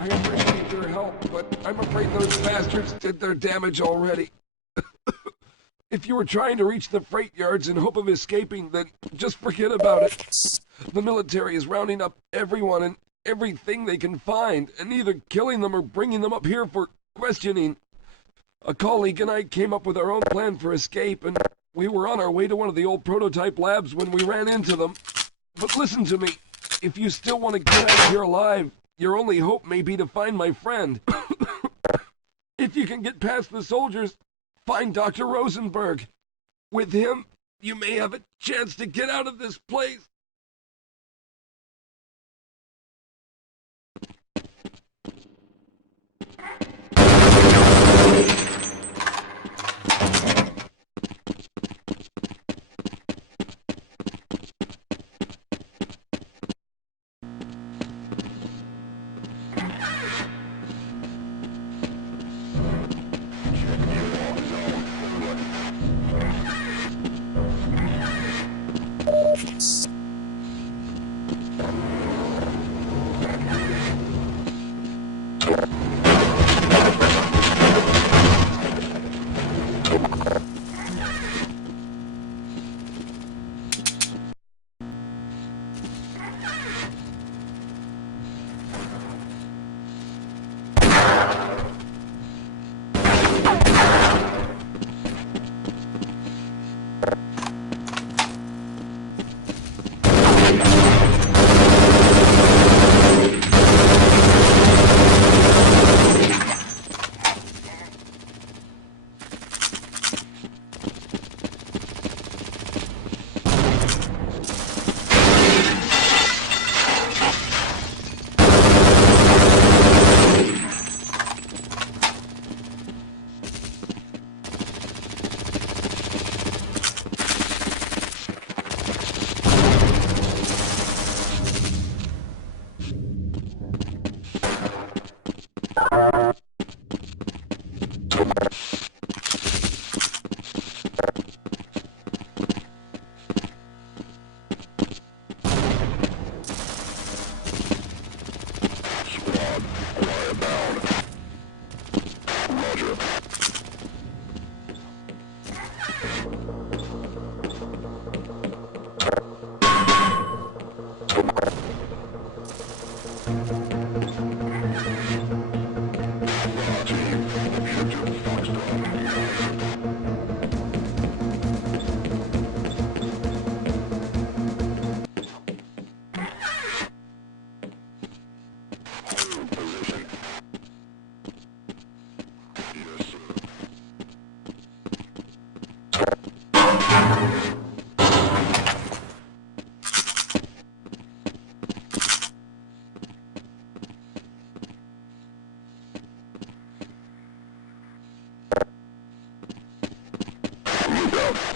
I appreciate your help, but I'm afraid those bastards did their damage already. If you were trying to reach the freight yards in hope of escaping, then just forget about it. The military is rounding up everyone and everything they can find, and either killing them or bringing them up here for questioning. A colleague and I came up with our own plan for escape, and we were on our way to one of the old prototype labs when we ran into them. But listen to me. If you still want to get out of here alive, your only hope may be to find my friend. If you can get past the soldiers, find Dr. Rosenberg. With him, you may have a chance to get out of this place.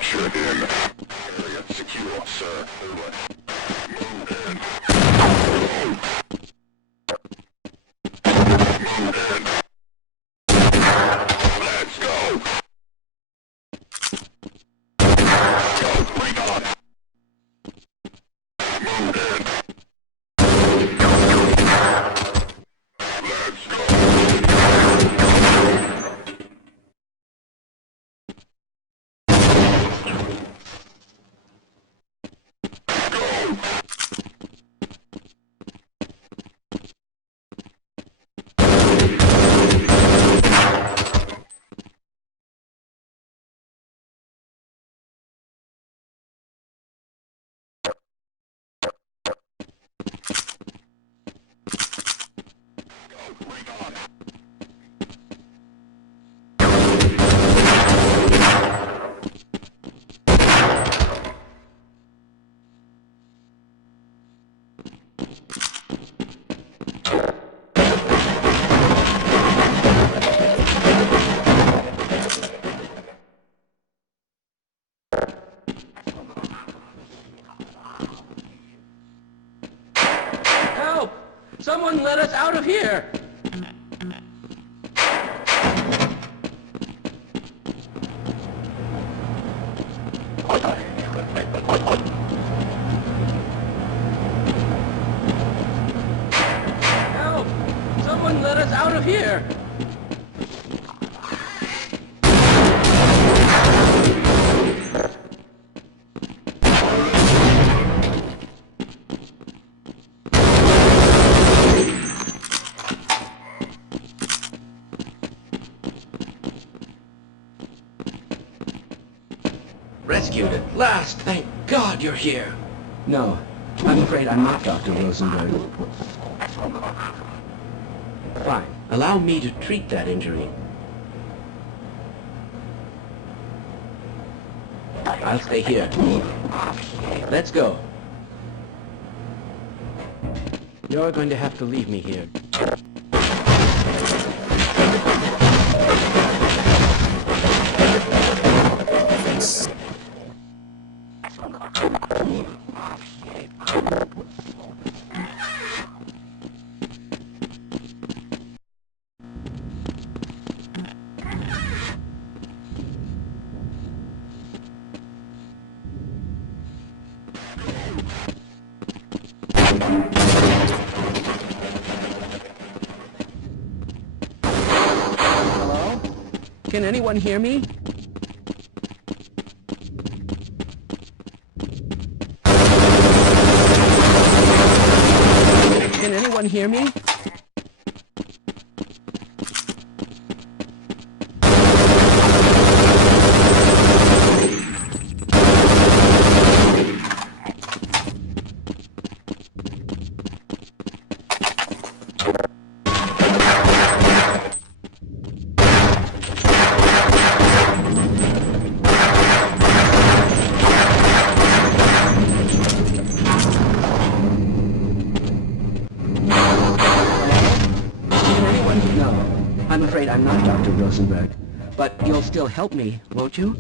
Check in. Area secure, sir. Over. Move in. Move in. Let's go! Go, bring on! Move in. Let's go! Help! Someone let us out of here! Help! Someone Someone let us out of here! Rescued at last! Thank God you're here! No, I'm afraid I'm not Dr. Rosenberg. Fine. Allow me to treat that injury. I'll stay here. Let's go. You're going to have to leave me here. Hello? Can anyone hear me? Can anyone hear me? I'm afraid I'm not Dr. Rosenberg, but you'll still help me, won't you?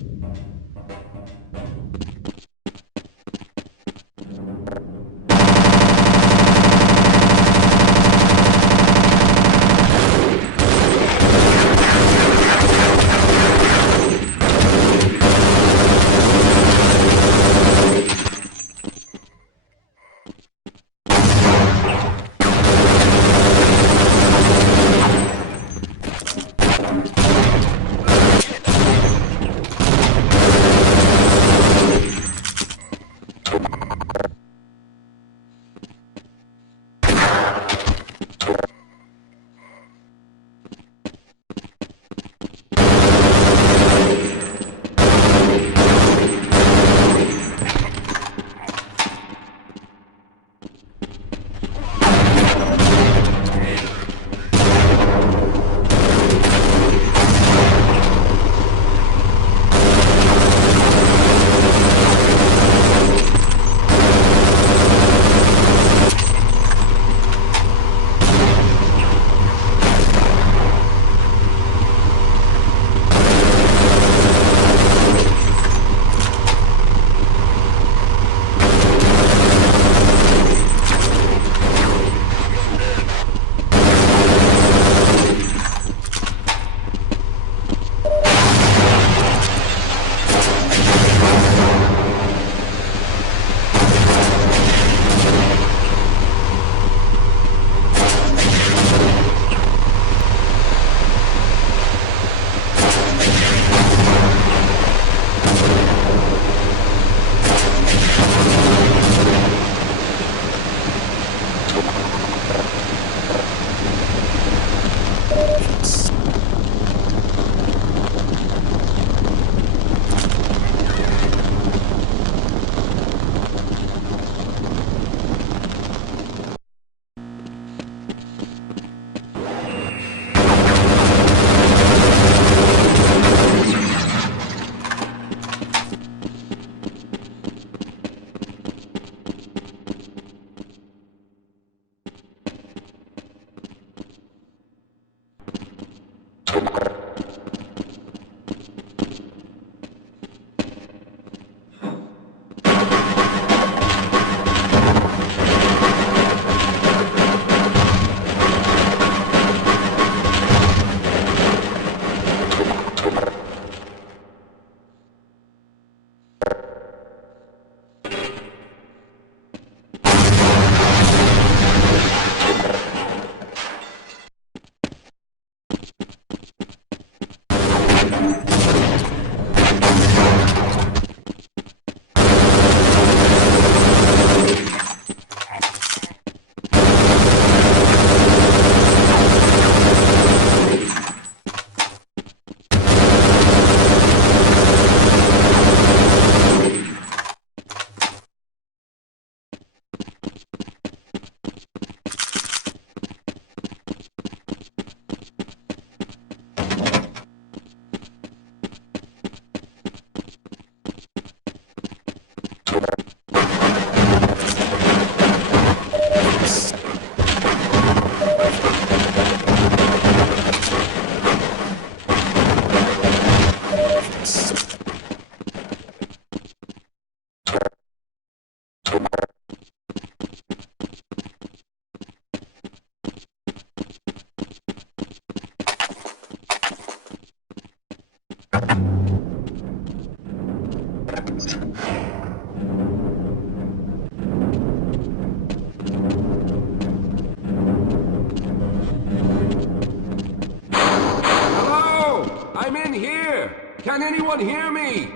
I'm in here! Can anyone hear me?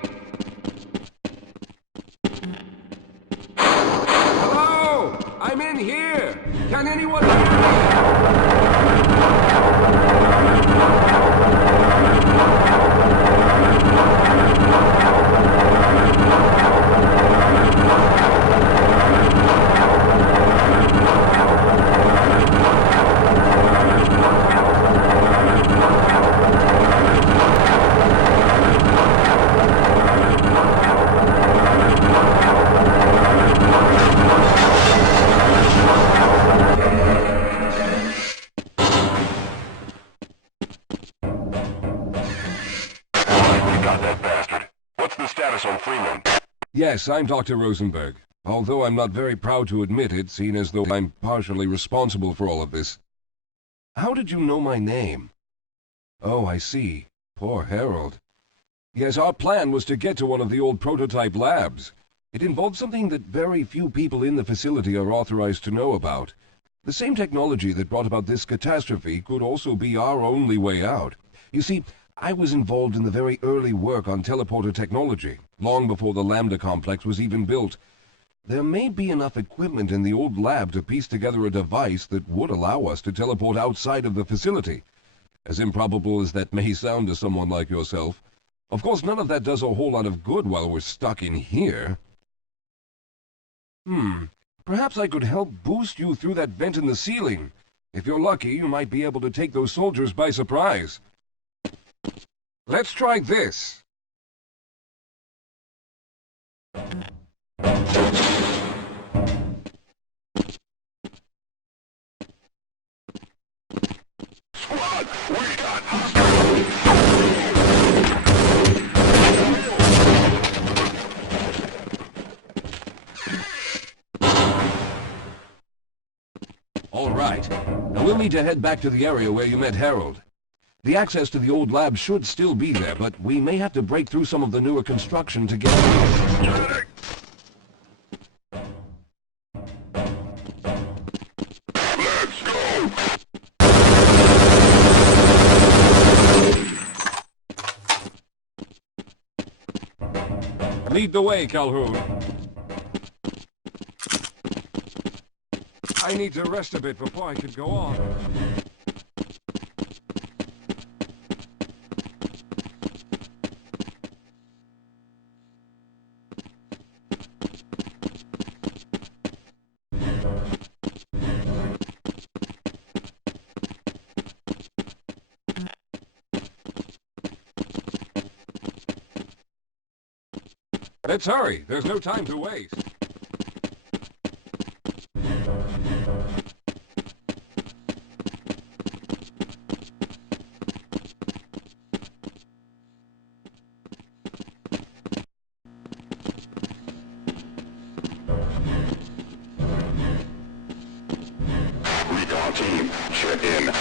Hello? I'm in here! Can anyone hear me? Yes, I'm Dr. Rosenberg, although I'm not very proud to admit it, seeing as though I'm partially responsible for all of this. How did you know my name? Oh, I see. Poor Harold. Yes, our plan was to get to one of the old prototype labs. It involved something that very few people in the facility are authorized to know about. The same technology that brought about this catastrophe could also be our only way out. You see, I was involved in the very early work on teleporter technology, long before the Lambda Complex was even built. There may be enough equipment in the old lab to piece together a device that would allow us to teleport outside of the facility. As improbable as that may sound to someone like yourself. Of course, none of that does a whole lot of good while we're stuck in here. Perhaps I could help boost you through that vent in the ceiling. If you're lucky, you might be able to take those soldiers by surprise. Let's try this. Squad, we got hostiles! All right. Now we'll need to head back to the area where you met Harold. The access to the old lab should still be there, but we may have to break through some of the newer construction to get through. Let's go! Lead the way, Calhoun. I need to rest a bit before I can go on. Let's hurry. There's no time to waste. Recon team, check in.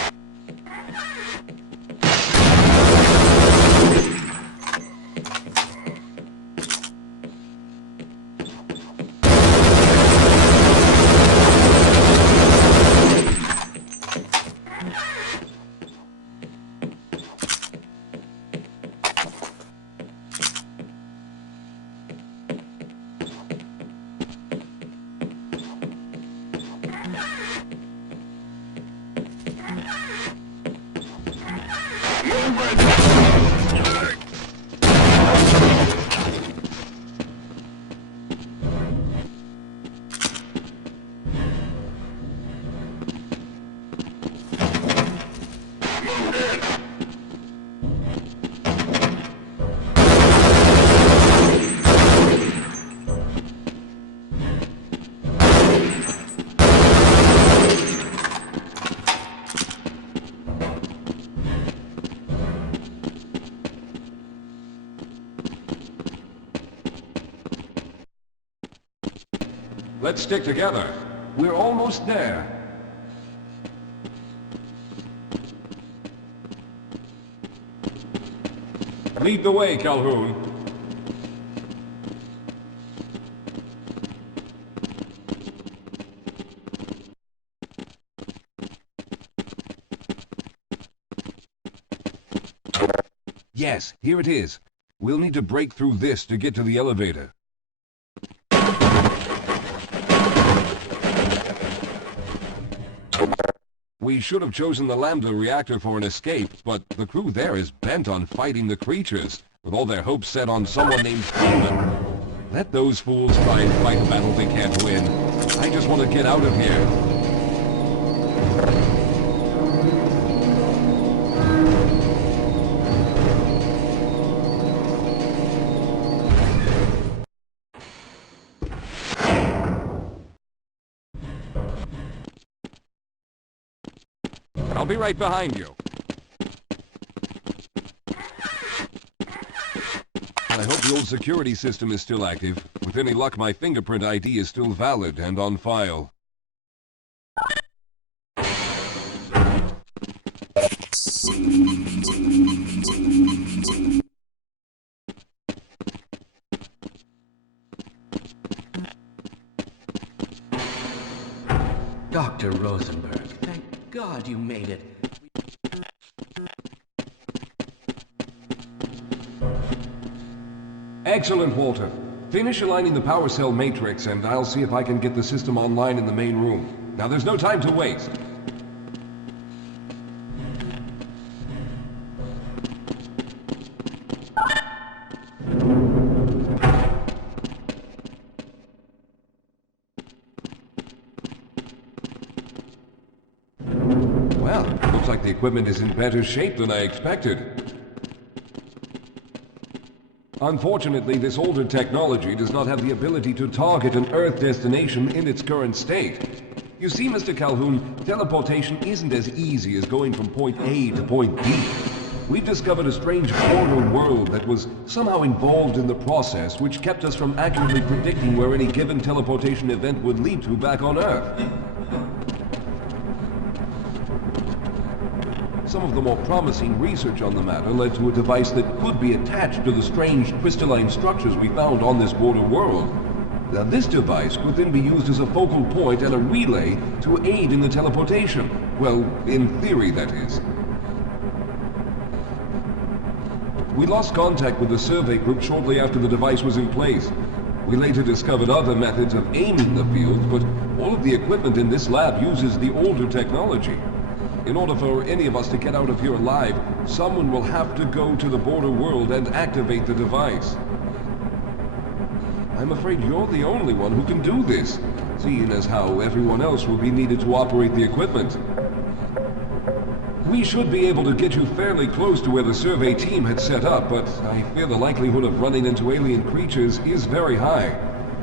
Let's stick together. We're almost there. Lead the way, Calhoun. Yes, here it is. We'll need to break through this to get to the elevator. We should have chosen the Lambda reactor for an escape, but the crew there is bent on fighting the creatures, with all their hopes set on someone named Freeman. Let those fools try and fight a battle they can't win. I just want to get out of here. I'll be right behind you. I hope the old security system is still active. With any luck, my fingerprint ID is still valid and on file. Dr. Rosenberg, thank God you made it. Excellent, Walter. Finish aligning the power cell matrix, and I'll see if I can get the system online in the main room. Now, there's no time to waste. Well, looks like the equipment is in better shape than I expected. Unfortunately, this older technology does not have the ability to target an Earth destination in its current state. You see, Mr. Calhoun, teleportation isn't as easy as going from point A to point B. We've discovered a strange border world that was somehow involved in the process, which kept us from accurately predicting where any given teleportation event would lead to back on Earth. Some of the more promising research on the matter led to a device that could be attached to the strange crystalline structures we found on this border world. Now, this device could then be used as a focal point and a relay to aid in the teleportation. Well, in theory, that is. We lost contact with the survey group shortly after the device was in place. We later discovered other methods of aiming the field, but all of the equipment in this lab uses the older technology. In order for any of us to get out of here alive, someone will have to go to the border world and activate the device. I'm afraid you're the only one who can do this, seeing as how everyone else will be needed to operate the equipment. We should be able to get you fairly close to where the survey team had set up, but I fear the likelihood of running into alien creatures is very high.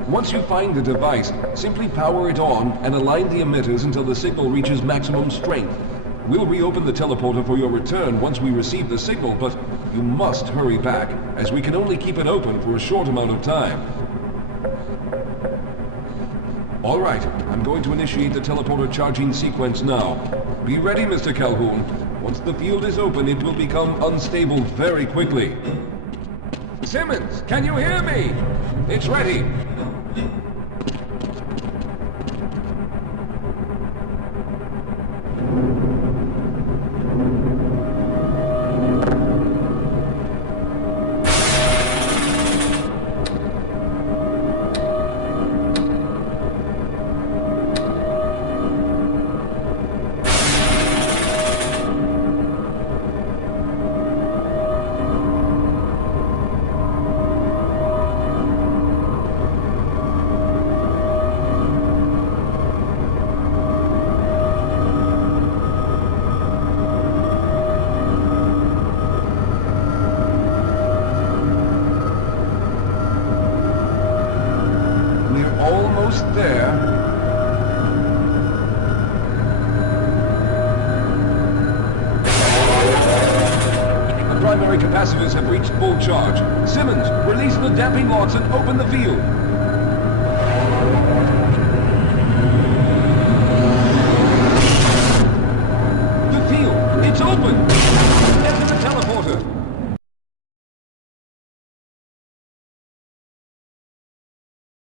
Once you find the device, simply power it on and align the emitters until the signal reaches maximum strength. We'll reopen the teleporter for your return once we receive the signal, but you must hurry back, as we can only keep it open for a short amount of time. All right, I'm going to initiate the teleporter charging sequence now. Be ready, Mr. Calhoun. Once the field is open, it will become unstable very quickly. Simmons, can you hear me? It's ready. There. The primary capacitors have reached full charge. Simmons, release the damping locks and open the field. The field, it's open!